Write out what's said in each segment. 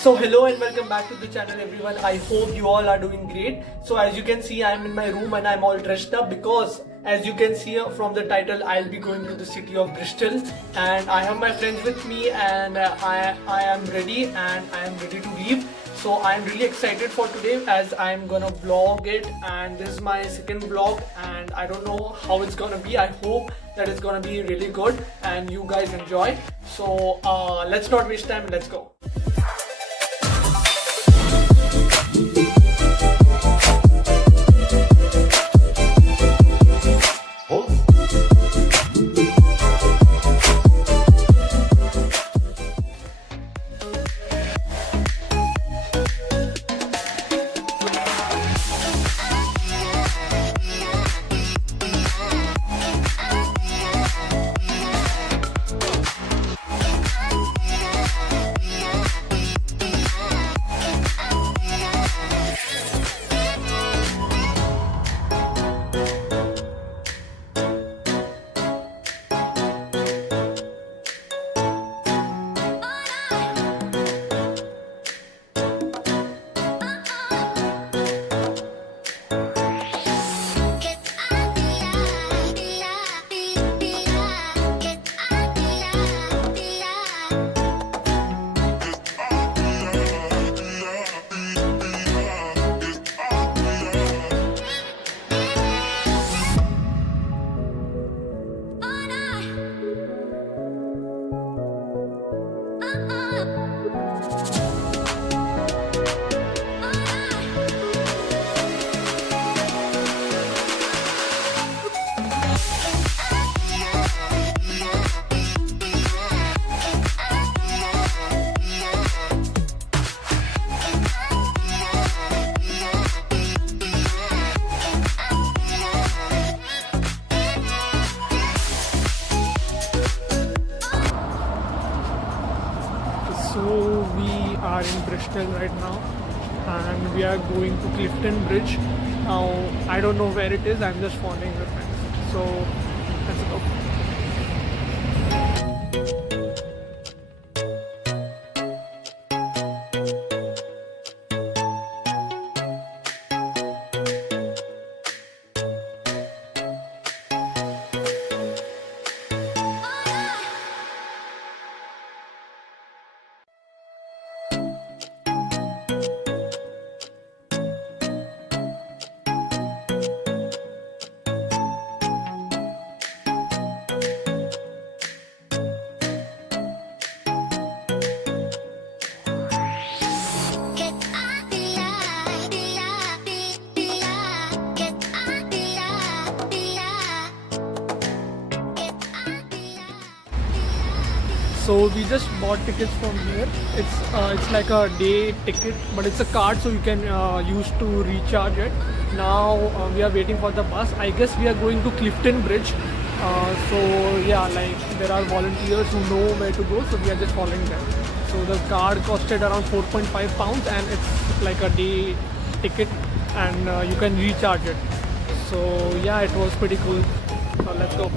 So hello and welcome back to the channel everyone. I hope you all are doing great. So as you can see, I am in my room and I'm all dressed up because as you can see from the title, I'll be going to the city of Bristol and I have my friends with me and I am ready and I am ready to leave. So I am really excited for today as I am gonna vlog it, and this is my second vlog and I don't know how it's gonna be. I hope that it's gonna be really good and you guys enjoy. So let's not waste time, let's go. So we are in Bristol right now and we are going to Clifton Bridge. Now I don't know where it is, I'm just following the friends. So let's go. So we just bought tickets from here. It's like a day ticket, but it's a card so you can use to recharge it. Now we are waiting for the bus. I guess we are going to Clifton Bridge. So yeah, like there are volunteers who know where to go, so we are just following them. So the card costed around £4.5 and it's like a day ticket and you can recharge it. So yeah, it was pretty cool. So let's go.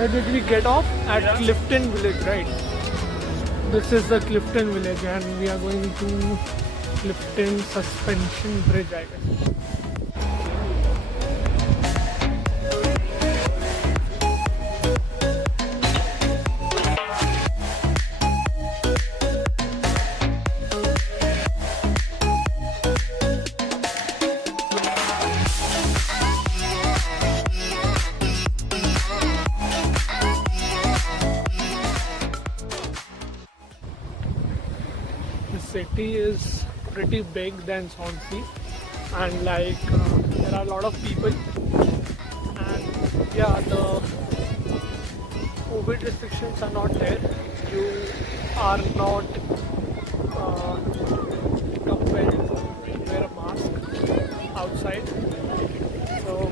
Where did we get off? At Clifton village, right? This is the Clifton village and we are going to Clifton suspension bridge, I guess. City is pretty big than Swansea, and like there are a lot of people, and yeah, the COVID restrictions are not there. You are not compelled to wear a mask outside. So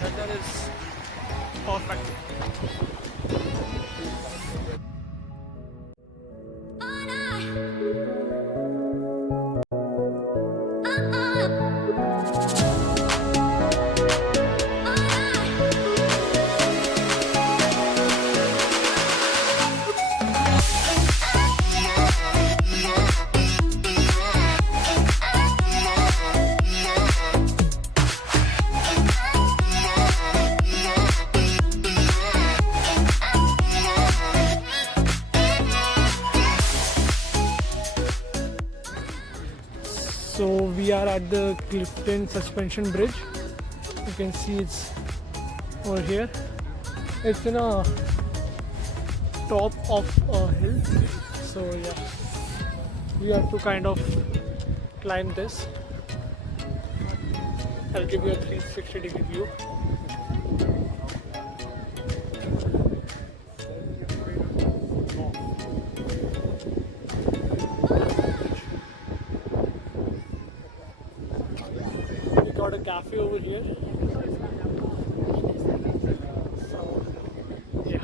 weather is perfect. So we are at the Clifton suspension bridge. You can see it's over here. It's in a top of a hill. So yeah, we have to kind of climb this. I'll give you a 360-degree view. Got a cafe over here. So, yeah.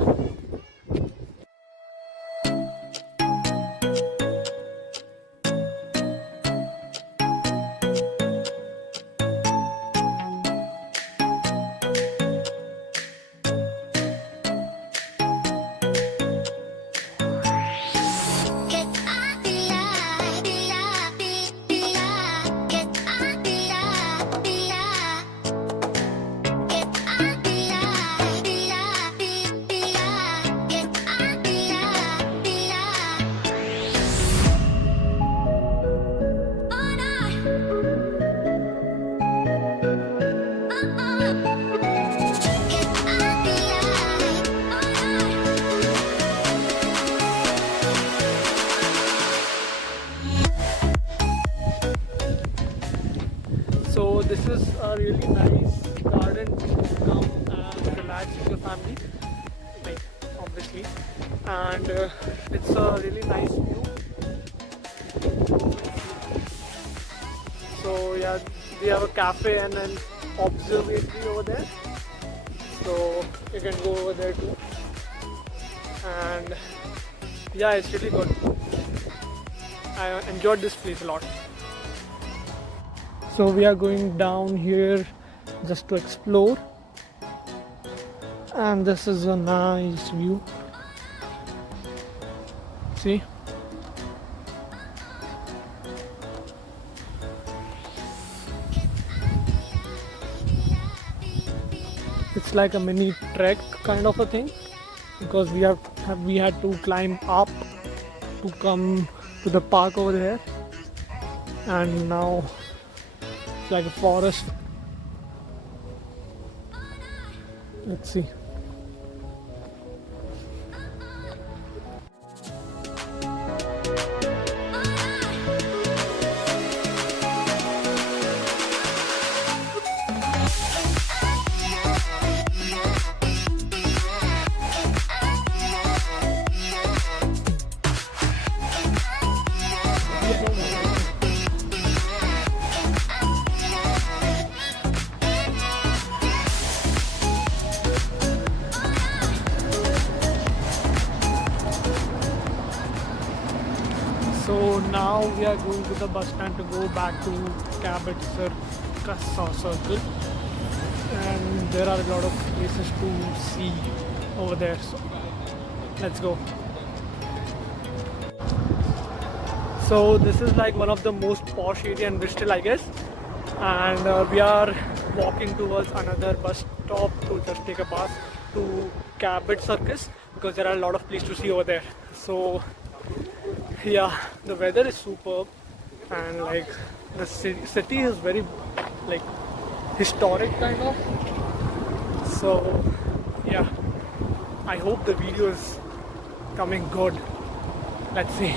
So this is a really nice garden to come and relax with your family, like obviously, and it's a really nice view. So yeah, we have a cafe and an observatory over there, so you can go over there too. And yeah, it's really good. I enjoyed this place a lot. So we are going down here just to explore, and this is a nice view. See? It's like a mini trek kind of a thing, because we had to climb up to come to the park over there, and now it's like a forest. Let's see. now we are going to the bus stand to go back to Cabot Circle, and there are a lot of places to see over there, so let's go. So this is like one of the most posh area in Bristol, I guess, and we are walking towards another bus stop to just take a bus to Cabot Circus, because there are a lot of places to see over there. So yeah, the weather is superb, and like the city is very like historic kind of. So yeah, I hope the video is coming good. Let's see.